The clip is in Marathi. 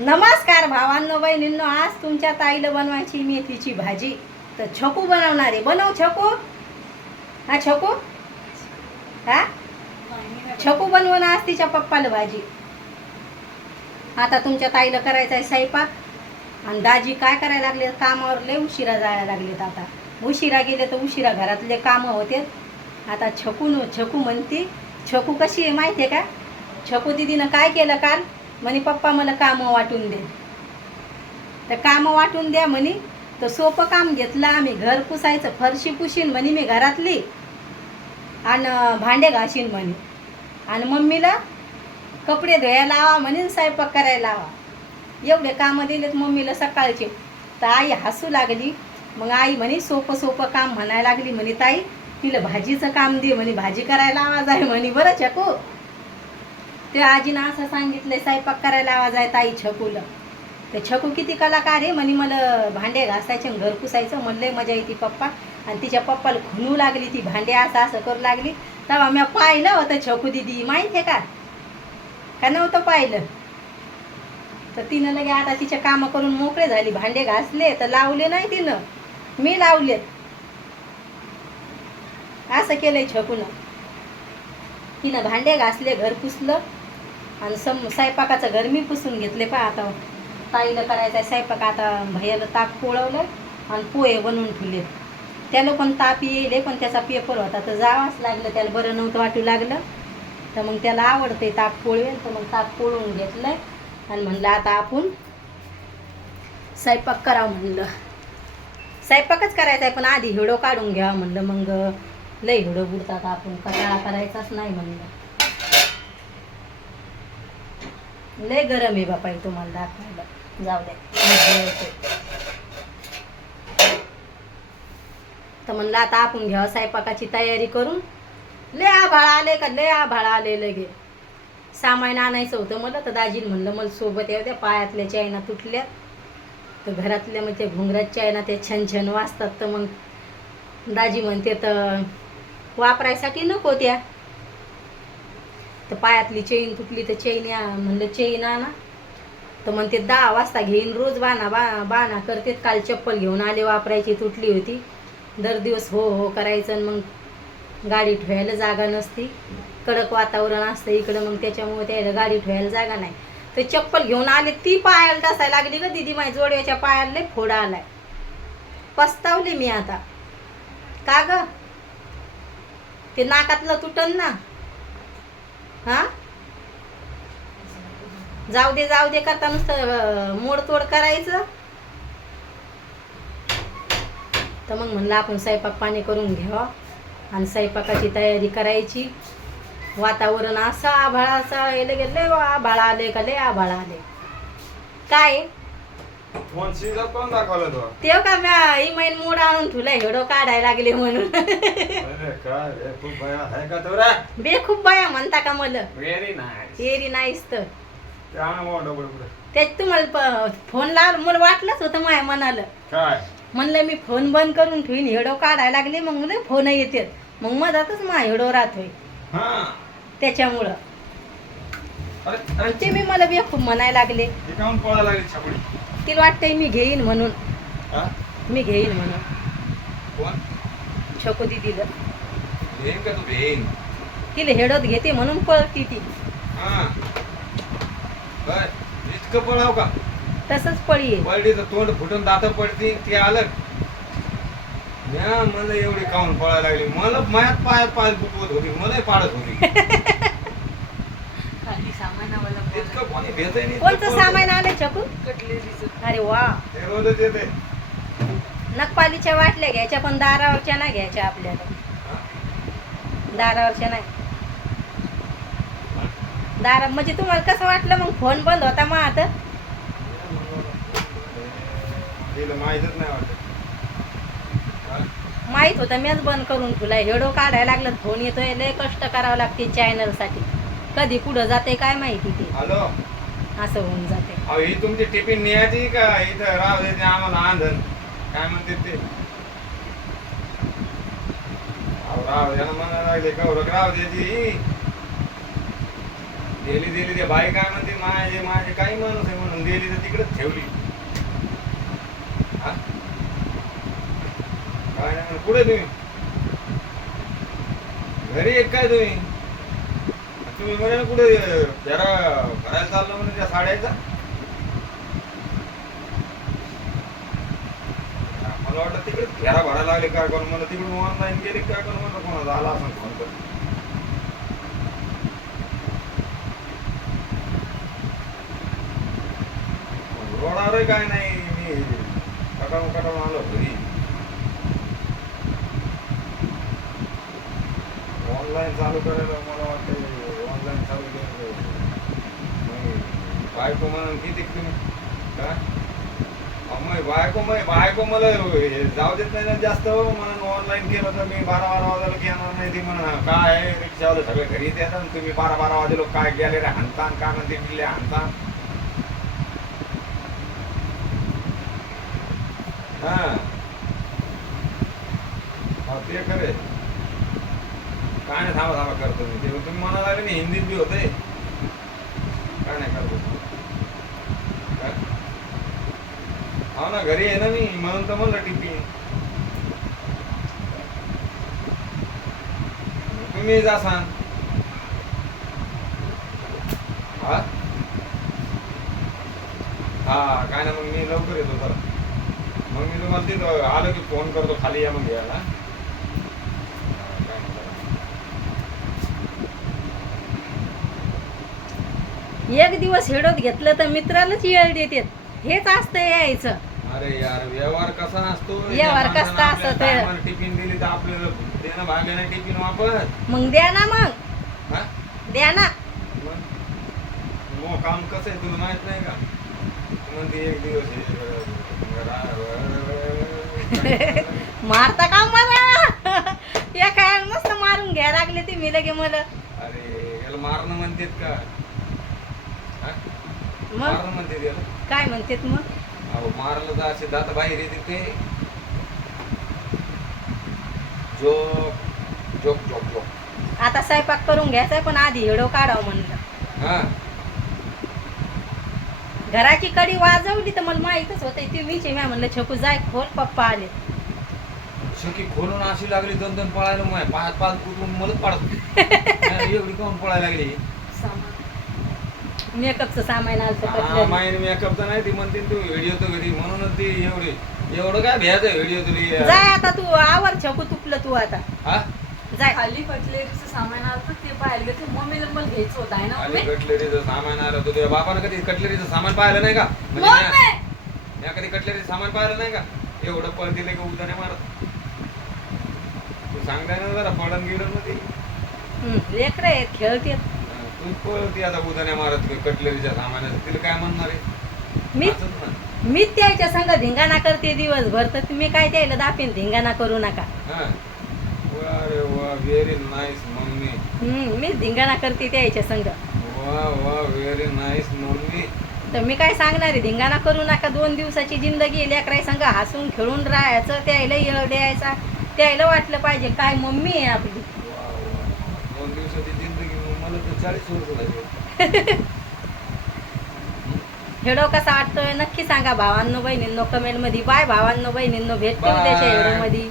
नमस्कार भावांनो बहिणींनो, आज तुमच्या ताईला बनवायची मेथीची भाजी. तर छकू बनवणार आहे. बनव छकू. हा छकू, हा छकू बनवून आज तिच्या पप्पाला भाजी. आता तुमच्या ताईला करायचा आहे स्वयंपाक. आणि दाजी काय करायला लागले, कामावर लय उशिरा जायला लागलेत. आता उशिरा गेले तर उशिरा घरातले कामं होते. आता छकू म्हणते. छकू कशी आहे माहिती आहे का? छकू दिदीनं काय केलं काल, म्हणे पप्पा मला कामं वाटून दे. तर कामं वाटून द्या म्हणे. तर सोपं काम घेतलं आम्ही. घर पुसायचं, फरशी पुशीन म्हणे मी घरातली, आणि भांडे घासीन म्हणे, आणि मम्मीला कपडे धुवायला लावा म्हणे, स्वयंपाक करायला लावा. एवढे कामं दिलेत मम्मीला सकाळचे. तर आई हसू लागली. मग आई म्हणे सोपं सोपं काम म्हणायला लागली. म्हणे ताई तिला भाजीचं काम दे म्हणे, भाजी करायला आवाज आहे म्हणे. बरं छकू, ते आजीनं असं सांगितलंय स्वयंपाक करायला आवाज आहे ताई छकूला. ते छकू किती कलाकार आहे म्हणे. मला भांडे घासायचे आणि घर पुसायचं म्हणलंय, मजा येते पप्पा. आणि तिच्या पप्पाला खुनू लागली ती, भांडे असं करू लागली. तेव्हा मी पाहिलं होतं छकू दिदी, माहिती आहे का नव्हतं पाहिलं. तर तिनं लगे आता तिच्या कामं करून मोकळे झाली. भांडे घासले तर लावले नाही तिनं, मी लावलेत. असं केलंय छकूनं. तिनं भांडे घासले, घर पुसलं, आणि स्वयंपाकाचं घर मी पुसून घेतले. पहा आता ताईला करायचा स्वयंपाक. आता भैयाला ताक पोळवलं आणि पोहे बनवून ठेवले. त्याला पण ताप येईल, पण त्याचा पेपर होता तर जावंच लागलं. त्याला बरं नव्हतं वाटू लागलं. तर मग त्याला आवडते ताक पोळवेल, तर मग ताक पोळवून घेतलंय. आणि म्हणलं आता आपण स्वयंपाक करावं. म्हणलं स्वयंपाकच करायचा आहे, पण आधी हिडो काढून घ्यावा म्हणलं. मग लय हिडो बुडतात, आपण कटाळा करायचाच नाही म्हणलं. लय गरम आहे बापा, तुम्हाला दाखवायला. जाऊ द्या. तर म्हणलं आता आपण घ्यावं स्वयंपाकाची तयारी करून. लय आभाळ आले का, लय आभाळ आले. लगे सामान आणायचं होतं मला. तर दाजीने म्हणलं मला सोबत येऊ द्या, पायातल्या चायना तुटल्या. तर घरातल्या मग ते घुंगरात चायना ते छान छान वाजतात. तर मग दाजी म्हणते तर वापरायसाठी नको त्या. तर पायातली चेन तुटली तर चेन म्हणलं चेन आणा. तर म्हणते 10 वाजता घेईन, रोज बाना करते. काल चप्पल घेऊन आले, वापरायची तुटली होती. दर दिवस हो हो करायचं. आणि मग गाडी ठेवायला जागा नसती, कडक वातावरण असतं इकडं. मग त्याच्यामुळे त्याला गाडी ठेवायला जागा नाही. तर चप्पल घेऊन आले, ती पायाला टसायला लागली ग दिदी. माझ्या जोडव्याच्या पायाला लय फोडा आलाय. पस्तावली मी आता. का ग, ते नाकातलं तुटन ना. हा, जाऊ दे करता नुसतं मोडतोड करायचं. तर मग म्हणलं आपण स्वयंपाक पाणी करून घ्यावा आणि स्वयंपाकाची तयारी करायची. वातावरण असं आभाळाचं लय लय आभाळ आले का, लय आभाळ आले. काय ते का म्या इमाईन मोड आणून ठेवलाय, हेडो काढायला लागले म्हणून. बे खूप बाया म्हणता का मला. Very nice. तर त्यात तुम्हाला फोन लावला, मला वाटलंच होतं माय मनाला. म्हणलं मी फोन बंद करून ठेवीन, हेडो काढायला लागले. मग नाही फोन येते, मग मधातच मा हेडो राहतोय. त्याच्यामुळं ते मी मला बे खूप म्हणायला लागले. तिला वाटतंय मी घेईन म्हणून. मी घेईन म्हणून छकू दिदीला. तिला हेडत घेते म्हणून पळती ती. पळाव का तसंच पळी पडली तर तोंड फुटून दात पडती. ती आलं मला एवढी काऊन पळायला लागली. मला मायात पाय बुटवत होती, मला पाडत होती. कोणतं सामान आलं छकू? अरे वा, नखपालीच्या वाटल्या घ्यायच्या, पण दारावरच्या नाही घ्यायच्या आपल्याला. दारावरच्या नाही. दारा म्हणजे तुम्हाला कसं वाटलं मग फोन बंद होता मग आता? माहित होतं, मीच बंद करून ठेवलाय. हेडो काढायला लागलं, फोन येतोय. लय कष्ट करावं लागते चॅनल साठी. कधी पुढं जाते काय माहिती. ते असं होऊन जाते. ही तुमची टिफिन न्यायची का इथं राव द्यायची आम्हाला आंधन काय म्हणते ते. राव याला म्हणायला लागले गौरव राव द्यायची. दिली ते बाई काय म्हणते माझे माझे काही माणूस आहे म्हणून दिली तर तिकडेच ठेवली. हा? काय नाही म्हणून. कुठे तुम्ही घरी एक काय तुम्ही तुम्ही म्हणे ना कुठे जरा भरायला चाललं म्हणे त्या साड्याचा. मला वाटलं तिकडे फेरा भरायला लागले काय कोण मला तिकडून ऑनलाईन गेले काय कोण म्हणलं कोणाचा आला असं फोन कर. रोडावर काय नाही मी कटाळून आलो घरी. ऑनलाईन चालू करायला मला वाटतं ऑनलाईन चालू करायचं बायको म्हणून किती तुम्ही काय मग बायको मला जाऊ देत नाही ना जास्त म्हणून ऑनलाईन केलं तर मी 12 वाजायला घेणार नाही. ती म्हणून काय आहे रिक्षावाले सगळे घरी येतात आणि तुम्ही 12 वाजेलो काय गेले रे हाणतान काय म्हणते मिळले हाणतान. हा ते खरे काय नाही थांबा करतो मी. ते तुम्ही म्हणायला लागले मी हिंदीत बी होते काय नाही करतो. काय हो ना घरी आहे ना मी म्हणून तर म्हणलं टिफिन. तुम्ही जा सांग. हा हा काय ना मग मी लवकर येतो परत. मग मी तुम्हाला तिथं आलो की फोन करतो खाली या मग घ्यायला. एक दिवस हेडोत घेतलं तर मित्रालाच येळ देतात. हेच असतं यायचं. अरे यार व्यवहार कसा असतो. व्यवहार कसा असतो ते. टिफिन दिली तर आपल्याला देणं भागलं नाही टिफिन वापर. मग द्या ना मग हा द्या ना. मग काम कसं आहे तुला माहित नाही का. म्हणते एक दिवस मारता का मला. या काय मस्त मारून घ्या लागले ते मी लगे मला. अरे याला मारणं म्हणतात का. मग मारणं म्हणते याला. काय म्हणतात मग. अहो मारलं तर असे दात बाहेर येते ते. Joke joke joke joke. आता स्वयंपाक करून घ्यायचा पण आधी हेडो काढावं म्हणलं. हा घराची कडी वाजवली तर मला माहितच होतं ती मीच म्या म्हणलं छकू जाय खोल पप्पा आले. शकी खोलून अशी लागली दोन पळायला मग पाच कुठून मलाच पाडत एवढी कोण पळायला लागली. मेकअपचं सामान आलं. माईन मेकअपचं नाही ती म्हणते तू व्हिडिओ तर घरी म्हणूनच ती एवढं काय भ्यायचं व्हिडिओ तुली. जाय आता तू आवर छकू तुपलं तू आता. हा जाय खाली कटलेरीचं सामान आलं ते पाहायला गेलं. मम्मीला मला घ्यायचं होतं आहे ना मम्मी. कटलरीचं सामान आलं तुझ्या बापानं कधी कटलरीचं सामान पाहिलं नाही का. मम्मी मी कधी कटलरीचं सामान पाहिलं नाही का. एवढं पळ दिले का उदाने मारत. तू सांगताय ना जरा पडन गिडन मध्ये लेकरे खेळते. तू पळती आता उदाने मारत कटलरीच्या सामानाचं तिला काय म्हणणार आहे. मी असंच ना. मीच त्याच्या संग धिंगाणा करते दिवसभर तर तुम्ही काय द्यायला दापेन धिंगाणा करू नका. हा अरे वा व्हेरी नाईस मम्मी. मीच धिंगाणा करते त्याच्या संग. वा वा व्हेरी नाईस मम्मी. तर मी काय सांगणार आहे धिंगाणा करू नका. 2 दिवसाची जिंदगी लेकराई संग हसून खेळून राहायचं. त्याला येळ द्यायचा. त्याला वाटलं पाहिजे काय मम्मी आहे आपली. 2 दिवसाची जिंदगी मला तर 40 वर्ष लागले. हेडो कसा वाटतोय नक्की सांगा भावांनो बहिणींनो कमेंट मध्ये. बाय भावांनो बहिणींनो भेटतो Bye. उद्याच्या हेडो मध्ये.